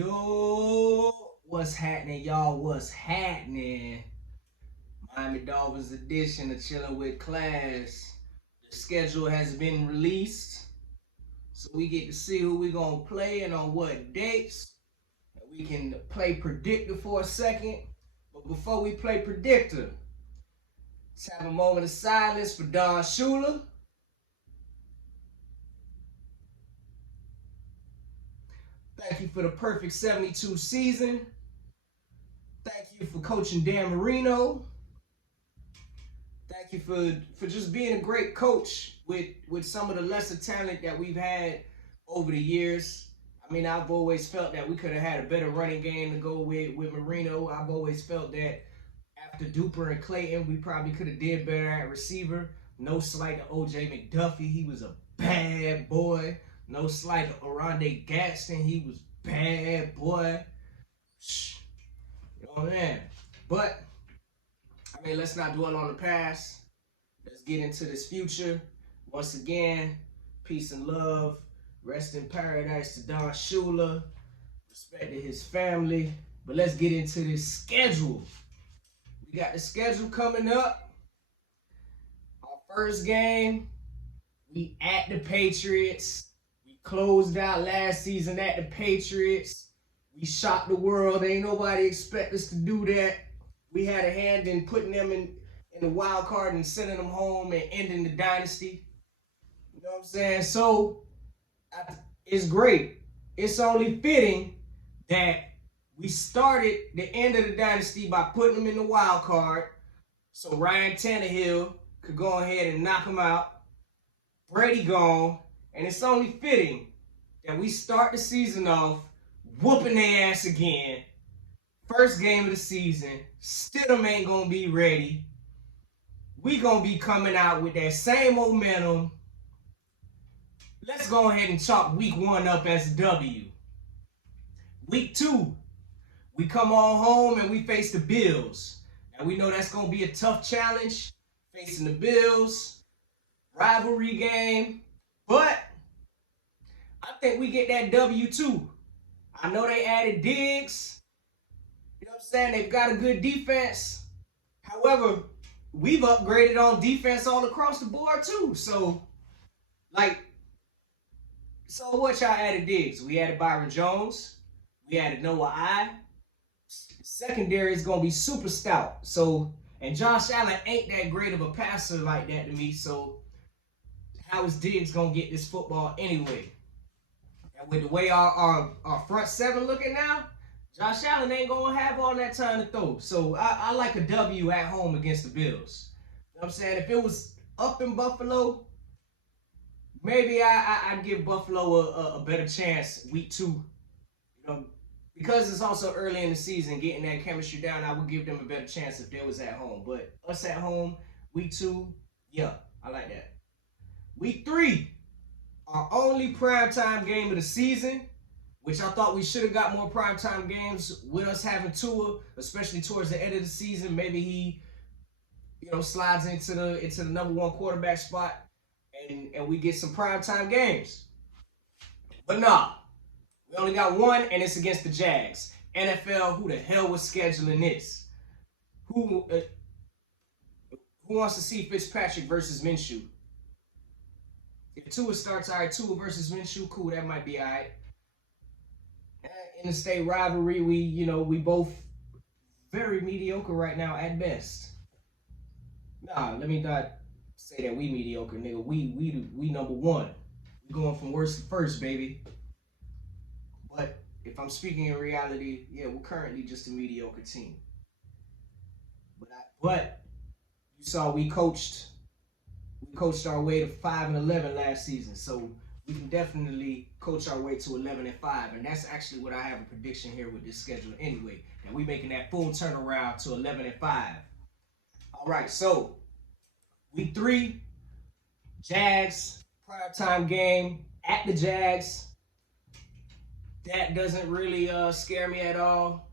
Yo, what's happening, y'all? What's happening? Miami Dolphins edition of Chilling with Class. The schedule has been released, so we get to see who we gonna play and on what dates. We can play predictor for a second, but before we play predictor, let's have a moment of silence for Don Shula. Thank you for the perfect 72 season. Thank you for coaching Dan Marino. Thank you for just being a great coach with some of the lesser talent that we've had over the years. I mean, I've always felt that we could have had a better running game to go with Marino. I've always felt that after Duper and Clayton, we probably could have did better at receiver. No slight to O.J. McDuffie. He was a bad boy. No slight to Oronde Gadsden. He was bad boy. You know what I mean? But, I mean, let's not dwell on the past. Let's get into this future. Once again, peace and love. Rest in paradise to Don Shula. Respect to his family. But let's get into this schedule. We got the schedule coming up. Our first game, we at the Patriots. We closed out last season at the Patriots. We shocked the world. Ain't nobody expect us to do that. We had a hand in putting them in the wild card and sending them home and ending the dynasty. You know what I'm saying? So, it's great. It's only fitting that we started the end of the dynasty by putting them in the wild card so Ryan Tannehill could go ahead and knock them out. Brady gone. And it's only fitting that we start the season off whooping their ass again. First game of the season. Stidham ain't going to be ready. We going to be coming out with that same momentum. Let's go ahead and chalk week 1 up as a W. Week 2, we come on home and we face the Bills. And we know that's going to be a tough challenge, facing the Bills. Rivalry game. But I think we get that W too. I know they added Diggs. You know what I'm saying? They've got a good defense. However, we've upgraded on defense all across the board too. So what y'all added Diggs? We added Byron Jones. We added Noah I. Secondary is going to be super stout. So, and Josh Allen ain't that great of a passer like that to me. So, how is Diggs going to get this football anyway? And with the way our front seven looking now, Josh Allen ain't going to have all that time to throw. So, I like a W at home against the Bills. You know what I'm saying? If it was up in Buffalo, maybe I'd give Buffalo a better chance week 2. You know, because it's also early in the season, getting that chemistry down, I would give them a better chance if they was at home. But us at home, week 2, yeah, I like that. Week 3, our only primetime game of the season, which I thought we should have got more primetime games with us having Tua, especially towards the end of the season. Maybe he, slides into the number 1 quarterback spot, and we get some primetime games. But nah, we only got one, and it's against the Jags. NFL, who the hell was scheduling this? Who wants to see Fitzpatrick versus Minshew? If Tua starts, all right, Tua versus Minshew, cool, that might be all right. Interstate rivalry, we both very mediocre right now at best. Nah, let me not say that we mediocre, nigga. We number 1. We going from worst to first, baby. But if I'm speaking in reality, yeah, we're currently just a mediocre team. But you saw we coached our way to 5-11 last season, so we can definitely coach our way to 11-5, and that's actually what I have a prediction here with this schedule anyway, that we making that full turnaround to 11-5. All right, so week 3, Jags primetime game at the Jags. That doesn't really scare me at all.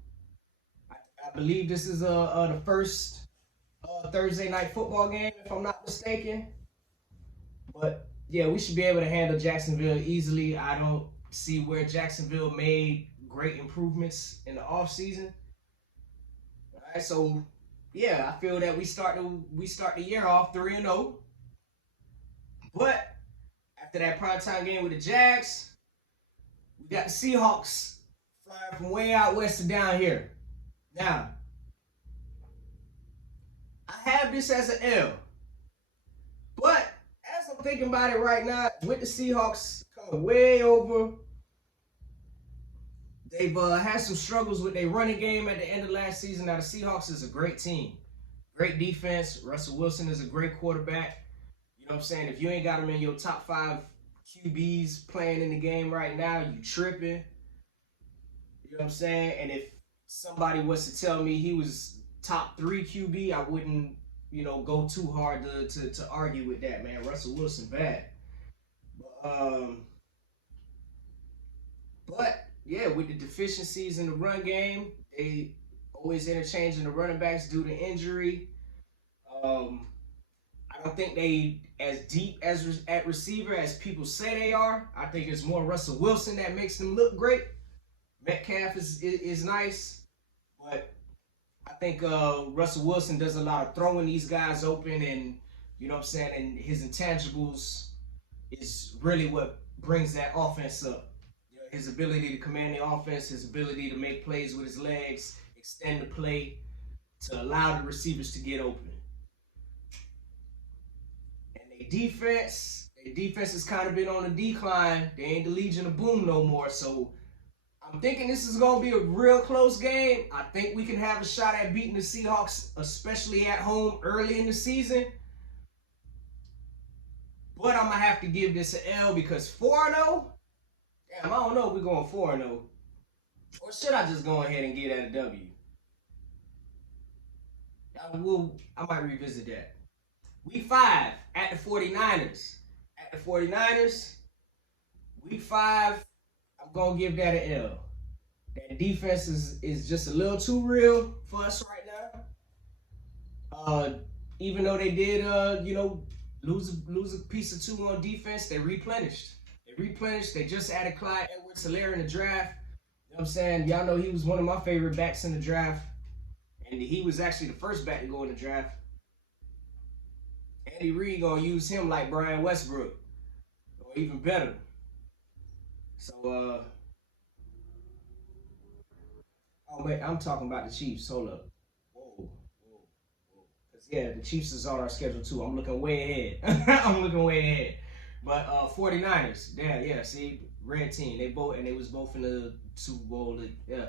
I believe this is the first Thursday night football game, if I'm not mistaken. But yeah, we should be able to handle Jacksonville easily. I don't see where Jacksonville made great improvements in the offseason. All right, so yeah, I feel that we start the year off 3-0. But after that primetime game with the Jags, we got the Seahawks flying from way out west to down here. Now, I have this as an L. But as I'm thinking about it right now, with the Seahawks coming way over, they've had some struggles with their running game at the end of last season. Now, the Seahawks is a great team. Great defense. Russell Wilson is a great quarterback. You know what I'm saying? If you ain't got him in your top 5 QBs playing in the game right now, you tripping. You know what I'm saying? And if somebody was to tell me he was top 3 QB, I wouldn't, go too hard to argue with that, man. Russell Wilson bad. But yeah, with the deficiencies in the run game, they always interchanging the running backs due to injury. I don't think they as deep as at receiver as people say they are. I think it's more Russell Wilson that makes them look great. Metcalf is nice, but I think Russell Wilson does a lot of throwing these guys open, and you know what I'm saying, and his intangibles is really what brings that offense up. His ability to command the offense, his ability to make plays with his legs, extend the play to allow the receivers to get open. And their defense has kind of been on a decline. They ain't the Legion of Boom no more, so I'm thinking this is going to be a real close game. I think we can have a shot at beating the Seahawks, especially at home early in the season. But I'm going to have to give this an L because 4-0, damn, I don't know if we're going 4-0. Or should I just go ahead and get that a W? I might revisit that. Week 5 at the 49ers. Week 5, I'm going to give that an L. That defense is just a little too real for us right now. Even though they did, lose a piece or two on defense, they replenished. They just added Clyde Edwards-Helaire in the draft. You know what I'm saying? Y'all know he was one of my favorite backs in the draft. And he was actually the first back to go in the draft. Andy Reid gonna use him like Brian Westbrook. Or even better. So, oh wait, I'm talking about the Chiefs. Hold up. Whoa. Cause yeah, the Chiefs is on our schedule too. I'm looking way ahead. But 49ers, yeah, see, red team. They was both in the Super Bowl. Yeah.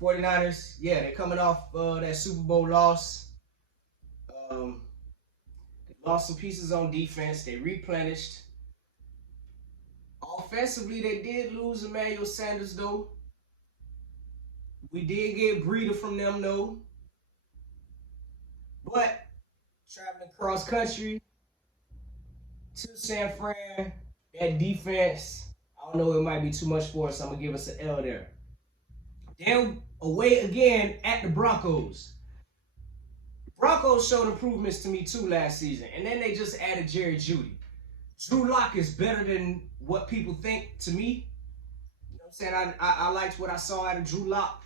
49ers, yeah, they're coming off that Super Bowl loss. They lost some pieces on defense. They replenished. Offensively, they did lose Emmanuel Sanders, though. We did get Breida from them, though. But traveling cross country to San Fran, that defense, I don't know, it might be too much for us. I'm going to give us an L there. Then away again at the Broncos. The Broncos showed improvements to me too last season. And then they just added Jerry Jeudy. Drew Lock is better than what people think to me. You know what I'm saying? I liked what I saw out of Drew Lock.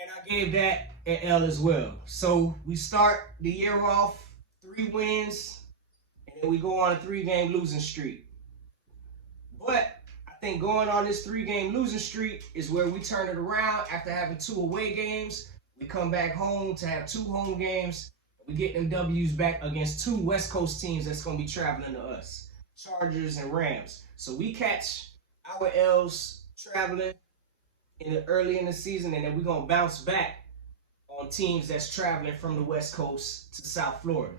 And I gave that an L as well. So we start the year off 3 wins. And then we go on a 3-game losing streak. But I think going on this 3-game losing streak is where we turn it around after having 2 away games. We come back home to have 2 home games. We get them W's back against 2 West Coast teams that's going to be traveling to us. Chargers and Rams. So we catch our L's traveling early in the season, and then we're going to bounce back on teams that's traveling from the West Coast to South Florida.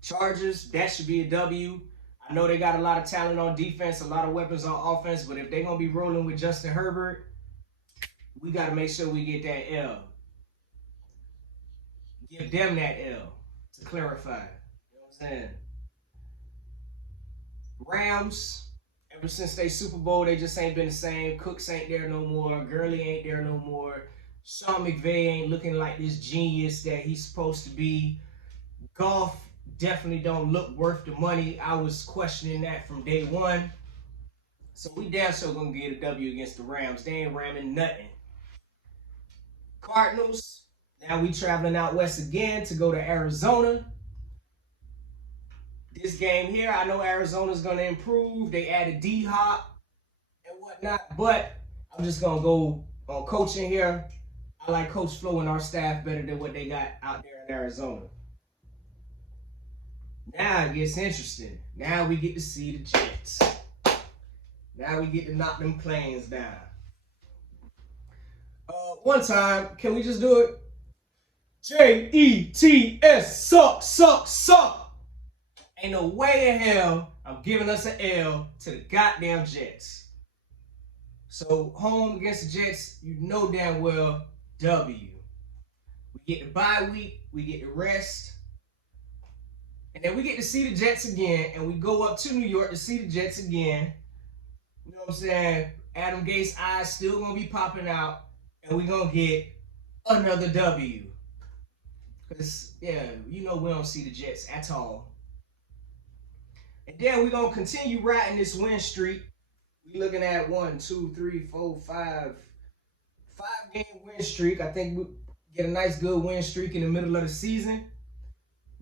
Chargers, that should be a W. I know they got a lot of talent on defense, a lot of weapons on offense, but if they're going to be rolling with Justin Herbert, we got to make sure we get that L. Give them that L to clarify. You know what I'm saying? Rams, ever since they Super Bowl, they just ain't been the same. Cooks ain't there no more. Gurley ain't there no more. Sean McVay ain't looking like this genius that he's supposed to be. Goff definitely don't look worth the money. I was questioning that from day one. So we damn sure gonna get a W against the Rams. They ain't ramming nothing. Cardinals. Now we traveling out west again to go to Arizona. This game here, I know Arizona's gonna improve. They added D-Hop and whatnot, but I'm just gonna go on coaching here. I like Coach Flo and our staff better than what they got out there in Arizona. Now it gets interesting. Now we get to see the Jets. Now we get to knock them planes down. One time, can we just do it? Jets, suck, suck, suck. Ain't no way in hell I'm giving us an L to the goddamn Jets. So home against the Jets, you know damn well W. We get the bye week, we get the rest, and then we get to see the Jets again, and we go up to New York to see the Jets again. You know what I'm saying? Adam Gates' eyes still gonna be popping out, and we gonna get another W. Because, yeah, you know we don't see the Jets at all. And then we're going to continue riding this win streak. We're looking at 1, 2, 3, 4, 5 game win streak. I think we get a nice good win streak in the middle of the season.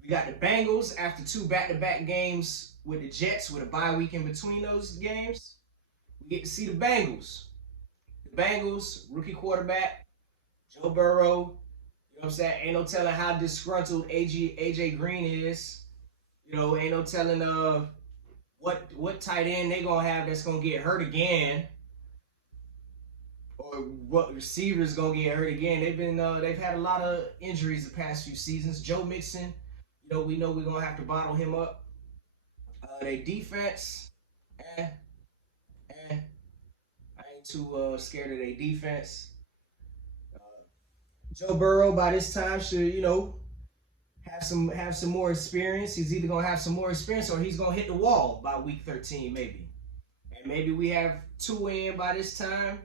We got the Bengals after 2 back-to-back games with the Jets with a bye week in between those games. We get to see the Bengals. The Bengals, rookie quarterback, Joe Burrow. You know what I'm saying? Ain't no telling how disgruntled AJ Green is. You know, ain't no telling what tight end they gonna have that's gonna get hurt again, or what receiver's gonna get hurt again. They've had a lot of injuries the past few seasons. Joe Mixon, we know we're gonna have to bottle him up. They defense, I ain't too scared of their defense. Joe Burrow by this time should, have some more experience. He's either gonna have some more experience or he's gonna hit the wall by week 13, maybe. And maybe we have 2 in by this time,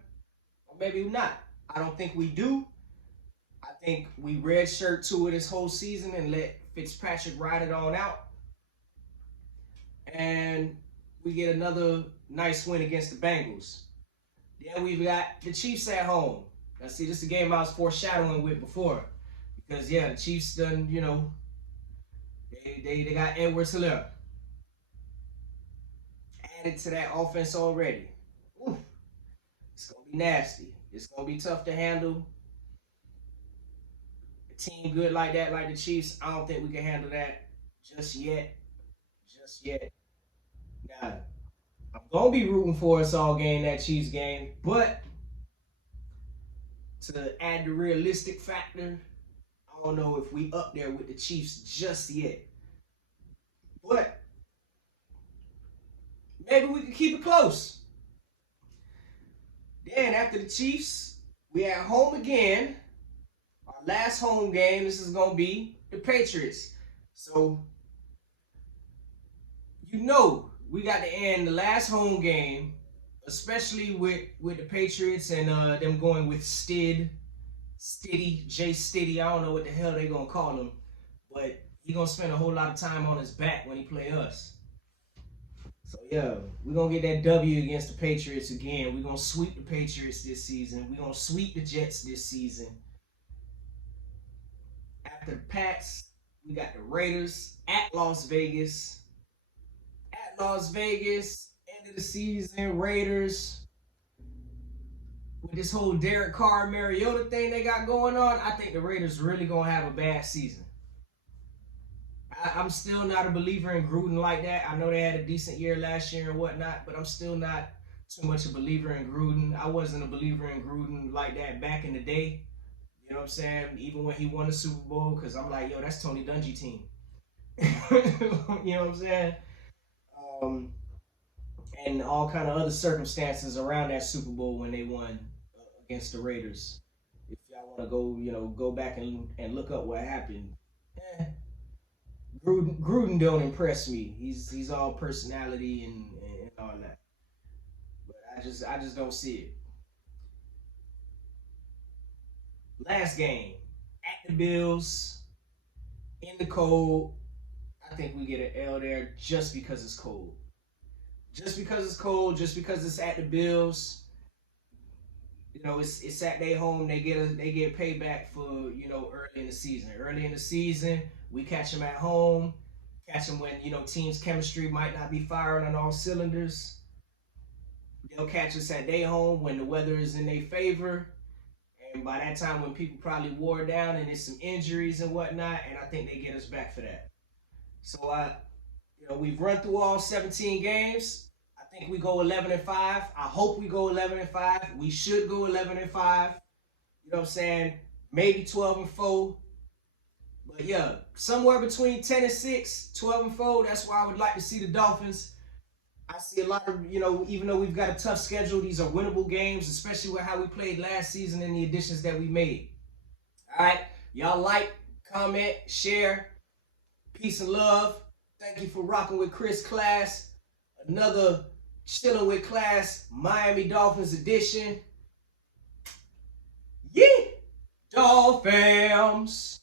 or maybe not. I don't think we do. I think we redshirt Tua this whole season and let Fitzpatrick ride it on out. And we get another nice win against the Bengals. Then we've got the Chiefs at home. Now, see, this is the game I was foreshadowing with before. Because, yeah, the Chiefs done, they got Edwards-Helaire added to that offense already. Oof. It's going to be nasty. It's going to be tough to handle. A team good like that, like the Chiefs, I don't think we can handle that just yet. Just yet. Now, I'm going to be rooting for us all game, that Chiefs game, but to add the realistic factor, I don't know if we up there with the Chiefs just yet. But maybe we can keep it close. Then after the Chiefs, we at home again. Our last home game, this is going to be the Patriots. So, we got to end the last home game, especially with the Patriots and them going with Jay Stiddy. I don't know what the hell they going to call him, but he going to spend a whole lot of time on his back when he play us. So, yeah, we're going to get that W against the Patriots again. We're going to sweep the Patriots this season. We're going to sweep the Jets this season. After the Pats, we got the Raiders at Las Vegas. At Las Vegas, end of the season, Raiders. With this whole Derek Carr, Mariota thing they got going on, I think the Raiders really going to have a bad season. I'm still not a believer in Gruden like that. I know they had a decent year last year and whatnot, but I'm still not too much a believer in Gruden. I wasn't a believer in Gruden like that back in the day. You know what I'm saying? Even when he won the Super Bowl, because I'm like, yo, that's Tony Dungy team. You know what I'm saying? And all kind of other circumstances around that Super Bowl when they won against the Raiders. If y'all want to go back and look up what happened. Gruden don't impress me. He's all personality and all that. But I just don't see it. Last game at the Bills in the cold. I think we get an L there just because it's cold. just because it's cold, just because it's at the Bills, you know, it's at their home. They get payback for, you know, early in the season. Early in the season, we catch them at home. Catch them when, you know, teams' chemistry might not be firing on all cylinders. They'll catch us at their home when the weather is in their favor. And by that time, when people probably wore down and there's some injuries and whatnot, and I think they get us back for that. So you know, we've run through all 17 games. I think we go 11-5. I hope we go 11-5. We should go 11-5. You know what I'm saying? Maybe 12-4. But yeah, somewhere between 10-6, 12-4. That's why I would like to see the Dolphins. I see a lot of, you know, even though we've got a tough schedule, these are winnable games, especially with how we played last season and the additions that we made. All right, y'all like, comment, share. Peace and love. Thank you for rocking with Chris Class. Another Chillin' with Class Miami Dolphins edition. Yeah, Dolphins.